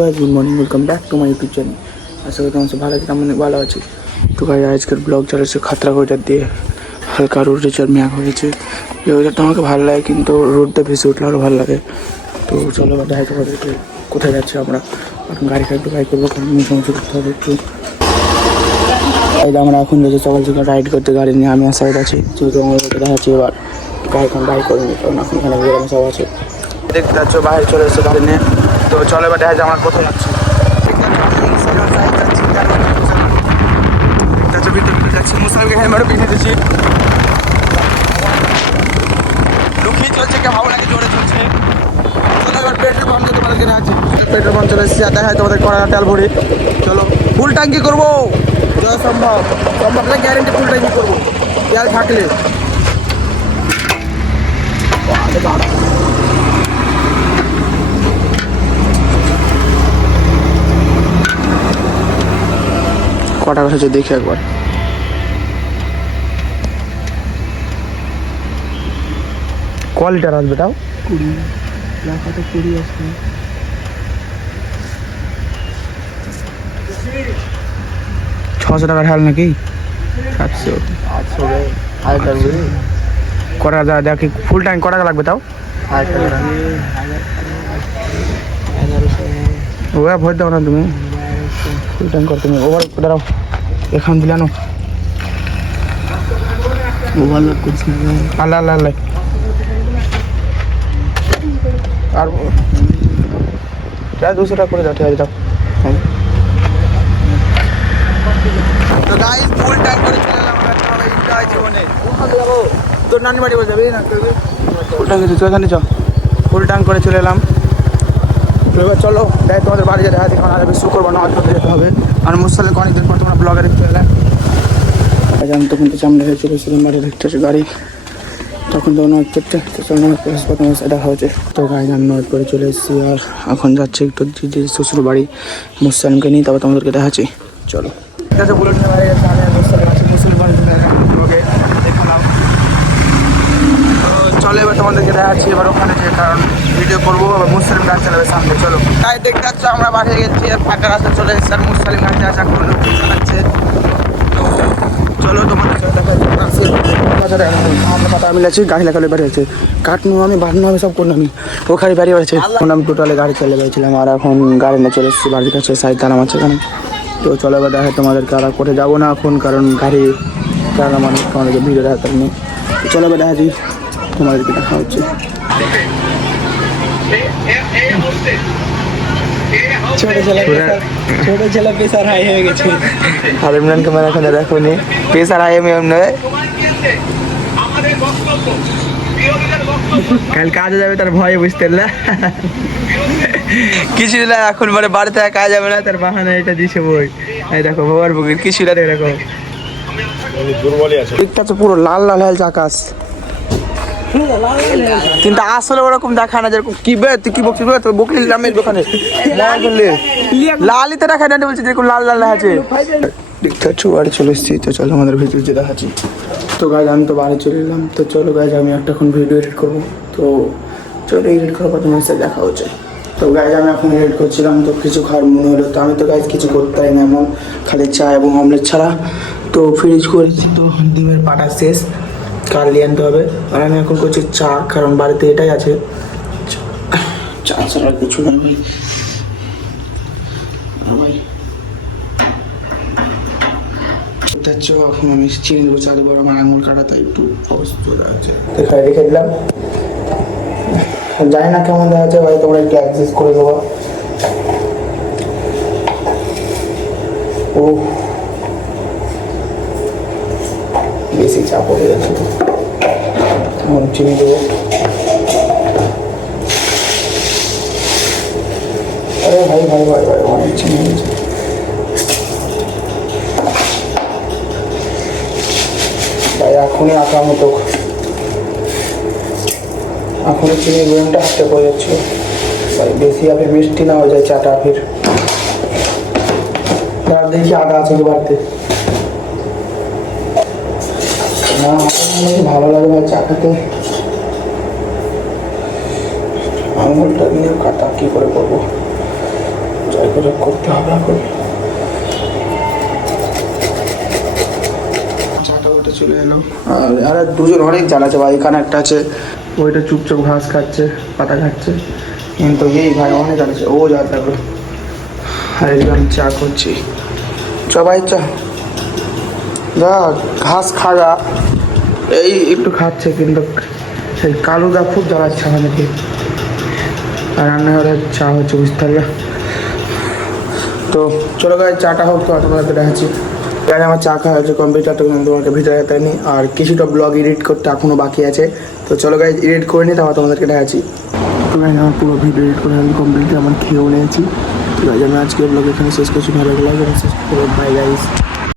Good morning, welcome back to my YouTube channel. आशा करता हूँ सब ভালো আছে, অনেক ভালো আছে। তো গাইস আজকের ব্লগ চালাচ্ছে খাতরা ওয়েদার দিয়ে, হালকা রোদে চরমেক হয়েছে। এই ওয়েদারটা আমাকে ভালো লাগে, কিন্তু রোদটা বেশি উঠলে আরও ভালো লাগে। তো চলো দেখা যাচ্ছে কোথায় যাচ্ছি আমরা। এখন গাড়িটা একটু বাইক করবো, কারণ সমস্যা করতে হবে একটু। এই আমরা এখন যাচ্ছি সকাল থেকে রাইড করতে গাড়ি নিয়ে, আমি সাইড আছি। তো আমাদের দেখা যাচ্ছে এবার গাড়িখান বাইক করে নিই, কারণ এখন এখানে গেলাম সব আছে। দেখতে পাচ্ছ বাইরে চলে এসেছে গাড়ি নিয়ে। তো চলো এবার দেখা যায় আমরা কোথায় যাচ্ছি। মুসাইলকে হেলমেটও পিছিয়ে দিচ্ছি, লুকিয়ে চলছে, কে ভালো লাগে জোরে চলছে। চলো এবার পেট্রোল পাম্প যেতে পারে কিনা আছে। পেট্রোল পাম্প চলে এসেছি, আর দেখা যায় তোমাদের কড়া তেল ভরি। চলো ফুল ট্যাঙ্কি করবো যত সম্ভব, সম্ভবটা গ্যারেন্টি ফুল ট্যাঙ্কি করবো তেল থাকলে। কটা কথা দেখি একবার। কোয়ালিটার আসবে তাও 20 লাখাটা 20 আসবে। 600 টাকার হাল নাকি 700 করা যায়। দেখি ফুল টাইম কটা লাগবে তাও। ওরা ভয় দাও না তুমি, ফুল টাইম করতে ওভার দাঁড়াও এখান দিলে আনো ওভারলোড করছি। আল্লাহ আল্লাহ আল্লাহ। আর 200 টাকা করে যাতে দাও। তো গাইস ফুল ট্যাঙ্ক করে চলে এলাম আমরা সবাই এনজয় জীবনে। তোর নানি বাড়ি যাবে না ফুল ট্যাঙ্ক তুই এখানে চ। ফুল ট্যাঙ্ক করে চলে এলাম। এবার চলো দেখ তোমাদের বাড়ি যেতে হয়, এখন আর বেশি করবো না, করতে যেতে হবে। আর মুসালে অনেকদিন পর তোমরা ব্লগে দেখতে এলে। আমি তখন তো সামনে হয়ে চলে এসেছিলাম বাড়ি দেখতে গাড়ি, তখন তো নয় করতে তোমার সাথে দেখা হচ্ছে। তো গাড়ি আমি নয় করে চলে এসেছি, আর এখন যাচ্ছে একটু দিদির শ্বশুর বাড়ি মুসালিমকে নিয়ে, তারপর তোমাদেরকে দেখাচ্ছি। চলো ঠিক আছে, বুলেট নিয়ে বাড়ি যাচ্ছে, আমি আর মুসালিম আছি। মুসলিম বাড়ি দেখালাম। তো চলো এবার তোমাদেরকে দেখাচ্ছি এবার ওখানে যে, কারণ ভিডিও করবো আবার মুসলিম গাড়ি চালাবে সামনে। চলো তাই দেখতে পাচ্ছ আমরা বাড়ি গেছি, আর ফাঁকা রাস্তা চলে এসেছি, আর মুসলিম গাড়ি আসা কোনো লোক চালাচ্ছে। চলো তোমাদের পাতা মিলেছি, গাড়ি লাগালে বেরিয়েছে কাটনো, আমি বাঁধনো, আমি সব করলাম। ও খালি বেরিয়ে বেড়েছে, এখন আমি টোটালে গাড়ি চলে গেছিলাম, আর এখন গাড়ি নিয়ে চলে এসেছি বাড়ির কাছে, সাইড দাঁড়াম আছে এখানে। তো চলো এবার দেখা তোমাদেরকে আর করে যাবো না এখন, কারণ গাড়ি কারণ মানুষ তোমাদেরকে ভিডিও দেখাতে নেই। চলো এবার দেখা যাই তোমাদেরকে দেখা হচ্ছে। ছোট ছেলে প্রেসার হাই হয়ে গেছে, আর ইমরানকে মানে এখন দেখুনি প্রেসার হাই আমি নয়। কাল কাজে যাবে তার ভয়ে, বুঝতে না কিছু না, এখন মানে বাড়িতে কাজ যাবে না, তার বাহানা এটা দিছে বই। এই দেখো বাবার বুকের কিছু না, দেখো পুরো লাল লাল হয়ে আকাশ, কিন্তু আসলে ওরকম দেখা না যেরকম। কি বে তুই কি বকছিস, বকলি নামের দোকানে লালিতে দেখা না বলছি, যেরকম লাল লাল আছে দেখতে পাচ্ছ। বাড়ি চলে এসেছি, তো চলো আমাদের ভিডিও যে দেখাচ্ছি। তো গাইজ আমি তো বাড়ি চলে এলাম। তো চলো গাইজ আমি একটা এখন ভিডিও এডিট করবো, তো চলো এডিট করার পর তোমার সাথে দেখা হচ্ছে। তো গাইজ আমি এখন এডিট করছিলাম, তো কিছু খাওয়ার মনে হলো, তো আমি তো গাইজ কিছু করতে না এমন, খালি চা এবং অমলেট ছাড়া। তো ফ্রিজ করেছি, তো ডিমের পাটা শেষ, কাল নিয়ে আনতে হবে। আর আমি এখন করছি চা, কারণ বাড়িতে এটাই আছে, চা ছাড়া কিছু না ভাই। এখন আমি চিনি দেবো, চা দেবো, আমার আঙুল কাটা, তাই একটু অবস্থা আছে, রেখে দিলাম। জানি না কেমন দেখা যাচ্ছে ভাই, তোমরা একটু অ্যাডজাস্ট করে দেবো। ও বেশি চাপ পড়ে যাচ্ছে, এখন চিনি দেবো। আরে ভাই ভাই ভাই ভাই অনেক চিনি হয়েছে ভাই, এখনই আঁকা মতো, এখনই চিনি গুঁড়োটা হাতে পড়ে যাচ্ছিল ভাই, বেশি আপনি মিষ্টি না হয়ে যায় চাটা ফির। তার দেখি আদা আছে তো বাড়তে না, ভালো লাগে ভাই চা খেতে। আঙুলটা নিয়ে কাটা কি করে করবো, এগুলো করতে হবে এখন। চাটা চলে এলো আর দুজন অনেক জ্বালাচ্ছে ভাই। এখানে একটা আছে, ওইটা চুপচাপ ঘাস খাচ্ছে, পাতা খাচ্ছে, কিন্তু এই ভাই অনেক জ্বালাচ্ছে, ও যা থাকবে। আর এদিকে আমি চা করছি। চ ভাই চ, যা ঘাস খাগা। এই একটু খাচ্ছে, কিন্তু সেই কালুদা খুব জ্বালাচ্ছে আমাদেরকে। আর রান্নাঘরে চা হচ্ছে, বুঝতে পারবে। তো চলো গাই, চাটা হোক তো তোমাদেরকে দেখাচ্ছি। তাই আমার চা খাওয়া হচ্ছে, কম্পিউটারটা তোমাকে ভিতরে দেয়নি, আর কিছুটা ব্লগ এডিট করতে এখনও বাকি আছে। তো চলো গাই, এডিট করে নিই, তারপর তোমাদেরকে দেখাচ্ছি। তো গাই আমার পুরো ভিডিও এডিট করে আমি কমপ্লিটলি আমার খেয়েও নিয়েছি। তো গাইজ আমি আজকে ব্লগ এখানে শেষ করছি, ভালো লাগে শেষ করে, বাই গাইজ।